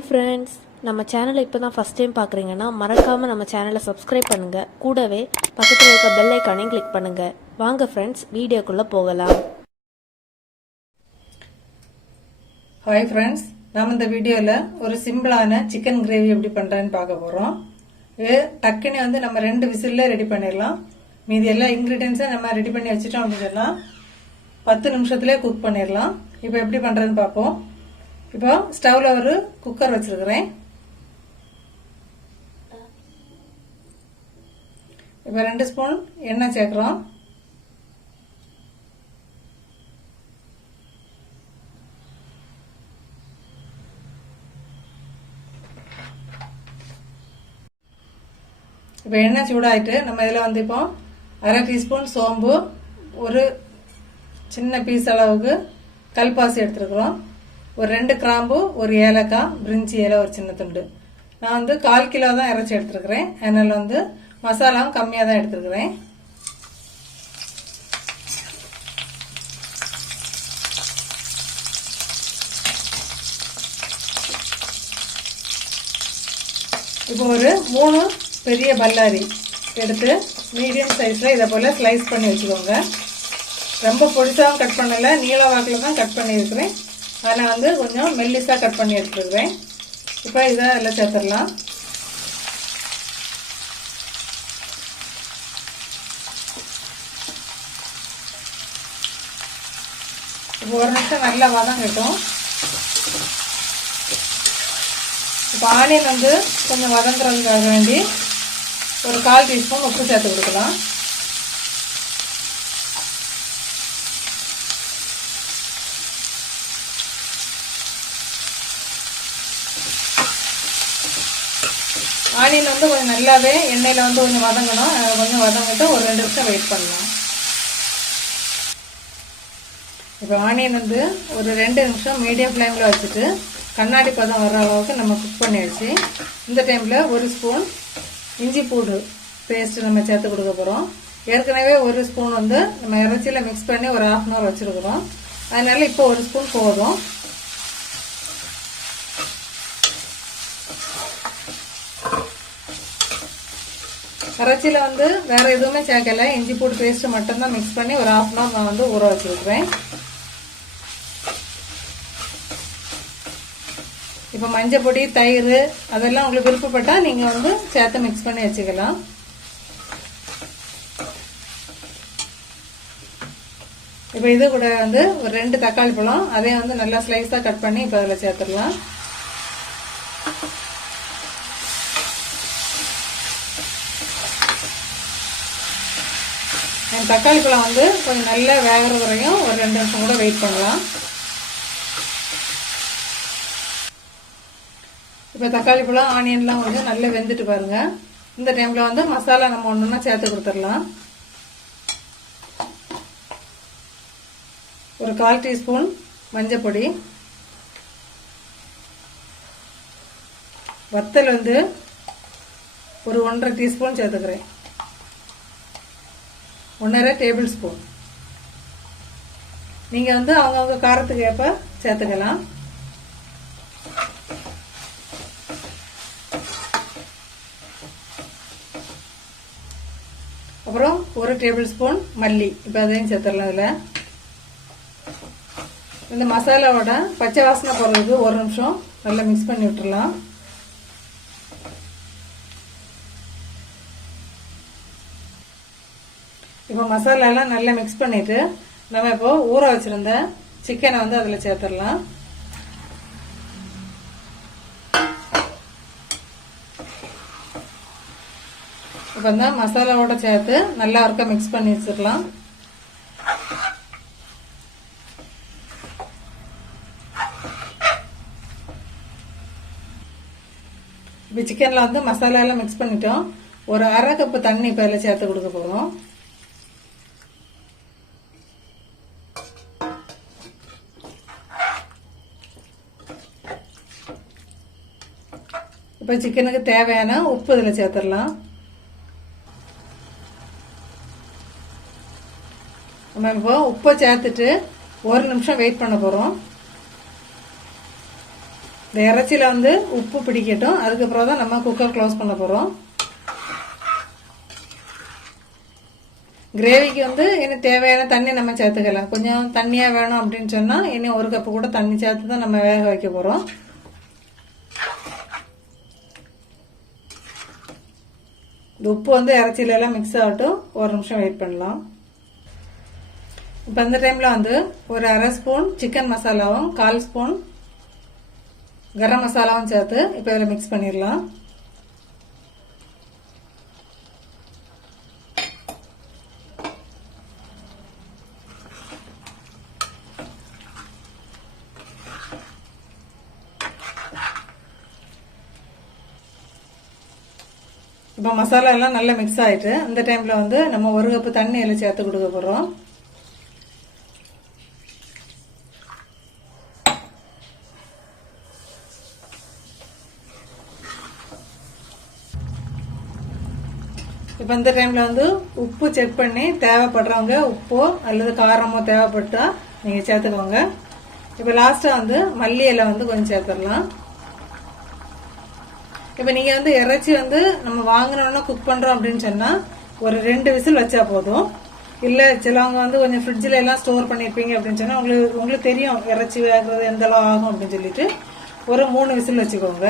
Hi friends, நம்ம சேனலை இப்போ தான் ஃபஸ்ட் டைம் பார்க்குறீங்கன்னா மறக்காமல் நம்ம சேனலை சப்ஸ்கிரைப் பண்ணுங்கள். கூடவே பக்கத்தில் இருக்க பெல் ஐக்கானையும் கிளிக் பண்ணுங்கள். வாங்க ஃப்ரெண்ட்ஸ், வீடியோக்குள்ளே போகலாம். ஹாய் ஃப்ரெண்ட்ஸ், நம்ம இந்த வீடியோவில் ஒரு சிம்பிளான சிக்கன் கிரேவி எப்படி பண்ணுறேன்னு பார்க்க போகிறோம். இது டக்குன்னு நம்ம 2 விசிலில் ரெடி பண்ணிடலாம். மீதி எல்லா இன்க்ரீடியன்ஸும் நம்ம ரெடி பண்ணி வச்சுட்டோம் அப்படின்னு சொன்னால் 10 நிமிஷத்துலேயே குக் பண்ணிடலாம். இப்போ எப்படி பண்ணுறதுன்னு பார்ப்போம். இப்போ ஸ்டவ்ல ஒரு குக்கர் வச்சிருக்கிறேன். இப்போ 2 ஸ்பூன் எண்ணெய் சேர்க்கிறோம். இப்போ எண்ணெய் சூடாயிட்டு நம்ம இதில் இப்போ 1/2 டீஸ்பூன் சோம்பு, ஒரு சின்ன பீஸ் அளவுக்கு கல்பாசி எடுத்துருக்குறோம், ஒரு 2 கிராம்பு, ஒரு ஏலக்காய், பிரிஞ்சி இலை ஒரு சின்ன துண்டு. நான் 1/4 கிலோ தான் இறைச்சி எடுத்துருக்கிறேன். அதனால மசாலாவும் கம்மியாக தான் எடுத்துருக்கிறேன். இப்போ ஒரு 3 பெரிய பல்லாரி எடுத்து மீடியம் சைஸில் இதை போல் ஸ்லைஸ் பண்ணி வச்சுக்கோங்க. ரொம்ப பொடிசாகவும் கட் பண்ணலை, நீள வாக்கில் தான் கட் பண்ணியிருக்கிறேன். அதில் கொஞ்சம் மெல்லிஸாக கட் பண்ணி எடுத்துருக்கிறேன். இப்போ இதை எல்லாம் சேர்த்துடலாம். இப்போ ஒரு நிமிஷம் நல்லா வதங்கட்டும். இப்போ ஆனியன் கொஞ்சம் வதங்குறதுக்காக வேண்டி ஒரு 1/4 டீஸ்பூன் உப்பு சேர்த்து கொடுக்கலாம். ஆனியன் கொஞ்சம் நல்லாவே எண்ணெயில் கொஞ்சம் வதங்கணும். கொஞ்சம் வதங்கிட்டு ஒரு 2 நிமிஷம் வெயிட் பண்ணலாம். இப்போ ஆனியன் ஒரு 2 நிமிஷம் மீடியம் ஃப்ளேமில் வச்சுட்டு கண்ணாடி பதம் வர்ற அளவுக்கு நம்ம குக் பண்ணிடுச்சு. இந்த டைமில் 1 ஸ்பூன் இஞ்சி பூண்டு பேஸ்ட்டு நம்ம சேர்த்து கொடுக்க போகிறோம். ஏற்கனவே 1 ஸ்பூன் நம்ம இறைச்சியில் மிக்ஸ் பண்ணி ஒரு 1/2 hour வச்சுருக்குறோம். அதனால இப்போ 1 ஸ்பூன் போதும். இறைச்சியில் வேறு எதுவுமே சேர்க்கலை, இஞ்சி பூண்டு பேஸ்ட்டு மட்டும்தான் மிக்ஸ் பண்ணி ஒரு 1/2 hour நான் ஊற வச்சுருக்கிறேன். இப்போ மஞ்சள் பொடி, தயிர் அதெல்லாம் உங்களுக்கு விருப்பப்பட்டால் நீங்கள் சேர்த்து மிக்ஸ் பண்ணி வச்சுக்கலாம். இப்போ இது கூட ஒரு 2 தக்காளி பழம், அதையும் நல்லா ஸ்லைஸாக கட் பண்ணி இப்போ அதில் சேர்த்துடலாம். தக்காளி பழம் கொஞ்சம் நல்லா வேகிற வரையும் ஒரு 2 நிமிஷம் கூட வெயிட் பண்ணலாம். இப்போ தக்காளி பழம், ஆனியன்லாம் நல்லா வெந்துட்டு பாருங்க. இந்த டைமில் மசாலா நம்ம ஒன்றுன்னா சேர்த்து கொடுத்துடலாம். ஒரு 1/4 டீஸ்பூன் மஞ்சள் பொடி, வத்தல் ஒரு 1/2 டீஸ்பூன் சேர்த்துக்கிறேன், 1/2 டேபிள் ஸ்பூன். நீங்கள் அவங்கவுங்க காரத்துக்கு ஏற்ப சேர்த்துக்கலாம். அப்புறம் 1 டேபிள் ஸ்பூன் மல்லி, இப்போ அதையும் சேர்த்துடலாம். இதில் இந்த மசாலாவோட பச்சை வாசனை போடுறதுக்கு 1 நிமிஷம் நல்லா மிக்ஸ் பண்ணி விட்டுடலாம். இப்போ மசாலாலாம் நல்லா மிக்ஸ் பண்ணிட்டு நம்ம இப்போ ஊற வச்சிருந்த சிக்கனை அதில் சேர்த்துடலாம். இப்போ மசாலாவோட சேர்த்து நல்லா இருக்க மிக்ஸ் பண்ணி வச்சிடலாம். இப்போ சிக்கனில் மசாலாலாம் மிக்ஸ் பண்ணிட்டோம். ஒரு 1/2 கப்பு தண்ணி இப்போ அதில் சேர்த்து கொடுக்க போகிறோம். இப்போ சிக்கனுக்கு தேவையான உப்பு இதில் சேர்த்துடலாம். நம்ம இப்போ உப்பை சேர்த்துட்டு 1 நிமிஷம் வெயிட் பண்ண போகிறோம். இந்த இறைச்சியில வந்து உப்பு பிடிக்கட்டும். அதுக்கப்புறம் தான் நம்ம குக்கர் க்ளோஸ் பண்ண போறோம். கிரேவிக்கு வந்து இன்னும் தேவையான தண்ணி நம்ம சேர்த்துக்கலாம். கொஞ்சம் தண்ணியா வேணும் அப்படின்னு சொன்னா இன்னும் 1 கப்பு கூட தண்ணி சேர்த்து தான் நம்ம வேக வைக்க போறோம். இந்த உப்பு வந்து இறைச்சியில எல்லாம் மிக்ஸ் ஆகட்டும். ஒரு நிமிஷம் வெயிட் பண்ணலாம். இப்போ இந்த டைம்ல வந்து ஒரு 1/2 ஸ்பூன் சிக்கன் மசாலாவும் 1/4 ஸ்பூன் கரம் மசாலாவும் சேர்த்து இப்போ இதில் மிக்ஸ் பண்ணிடலாம். இப்போ மசாலா எல்லாம் நல்லா மிக்ஸ் ஆயிட்டு இந்த டைம்ல வந்து நம்ம 1 கப்பு தண்ணி இதில் சேர்த்து கொடுக்க போறோம். இப்போ இந்த டைம்ல வந்து உப்பு செக் பண்ணி தேவைப்படுறவங்க உப்போ அல்லது காரமோ தேவைப்பட்டா நீங்க சேர்த்துக்கோங்க. இப்போ லாஸ்டா வந்து மல்லி இலை வந்து கொஞ்சம் சேர்த்துடலாம். இப்போ நீங்க வந்து இறைச்சி வந்து நம்ம வாங்கினோம்னா குக் பண்றோம் அப்படின்னு சொன்னா ஒரு 2 விசில் வச்சா போதும். இல்ல சிலவங்க வந்து கொஞ்சம் ஃப்ரிட்ஜில் எல்லாம் ஸ்டோர் பண்ணிருப்பீங்க அப்படின்னு சொன்னா உங்களுக்கு தெரியும் இறைச்சி வேகிறது எந்த அளவு ஆகும் அப்படின்னு சொல்லிட்டு ஒரு 3 விசில் வச்சுக்கோங்க.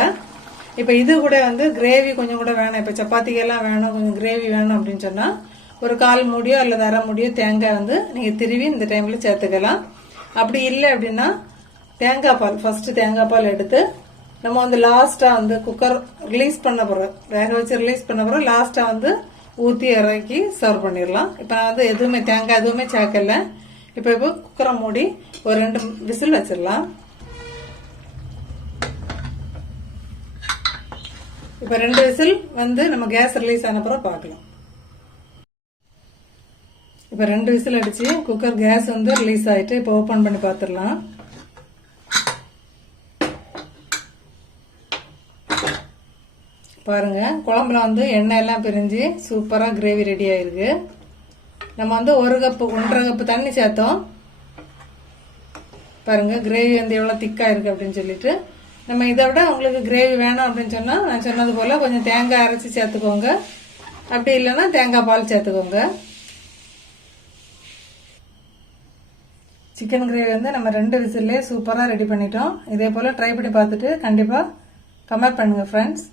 இப்போ இது கூட வந்து கிரேவி கொஞ்சம் கூட வேணும். இப்போ சப்பாத்திக்கெல்லாம் வேணும், கொஞ்சம் கிரேவி வேணும் அப்படின்னு சொன்னா ஒரு 1/4 மூடியோ அல்லது 1/2 மூடியோ தேங்காய் வந்து நீங்க திருவி இந்த டைம்ல சேர்த்துக்கலாம். அப்படி இல்லை அப்படின்னா தேங்காய் பால் ஃபர்ஸ்ட் தேங்காய் பால் எடுத்து நம்ம வந்து லாஸ்டா வந்து குக்கர் ரிலீஸ் பண்ண போறோம், வேக வச்சு ரிலீஸ் பண்ண போறோம். லாஸ்டா வந்து ஊத்தி இறக்கி சர்வ் பண்ணிடலாம். இப்போ நான் வந்து எதுவுமே தேங்காய் எதுவுமே சேர்க்கல. இப்போ குக்கரை மூடி ஒரு 2 விசில் வச்சிடலாம். இப்போ 2 விசில் வந்து நம்ம கேஸ் ரிலீஸ் ஆன பிறகு பார்க்கலாம். இப்போ 2 விசில் அடிச்சு குக்கர் கேஸ் வந்து ரிலீஸ் ஆயிட்டு இப்போ ஓபன் பண்ணி பார்த்துடலாம். பாருங்க குழம்புல வந்து எண்ணெய் எல்லாம் பிரிஞ்சு சூப்பரா கிரேவி ரெடி ஆயிருக்கு. நம்ம வந்து 1.5 கப்பு தண்ணி சேர்த்தோம். பாருங்க கிரேவி வந்து எவ்வளவு திக்கா இருக்கு அப்படின்னு சொல்லிட்டு. நம்ம இதை விட உங்களுக்கு கிரேவி வேணும் அப்படின்னு சொன்னா நான் சொன்னது போல கொஞ்சம் தேங்காய் அரைச்சி சேர்த்துக்கோங்க. அப்படி இல்லைன்னா தேங்காய் பால் சேர்த்துக்கோங்க. சிக்கன் கிரேவி வந்து நம்ம 2 விசில்லே சூப்பரா ரெடி பண்ணிட்டோம். இதே போல ட்ரை பண்ணி பார்த்துட்டு கண்டிப்பா கமெண்ட் பண்ணுங்க ஃப்ரெண்ட்ஸ்.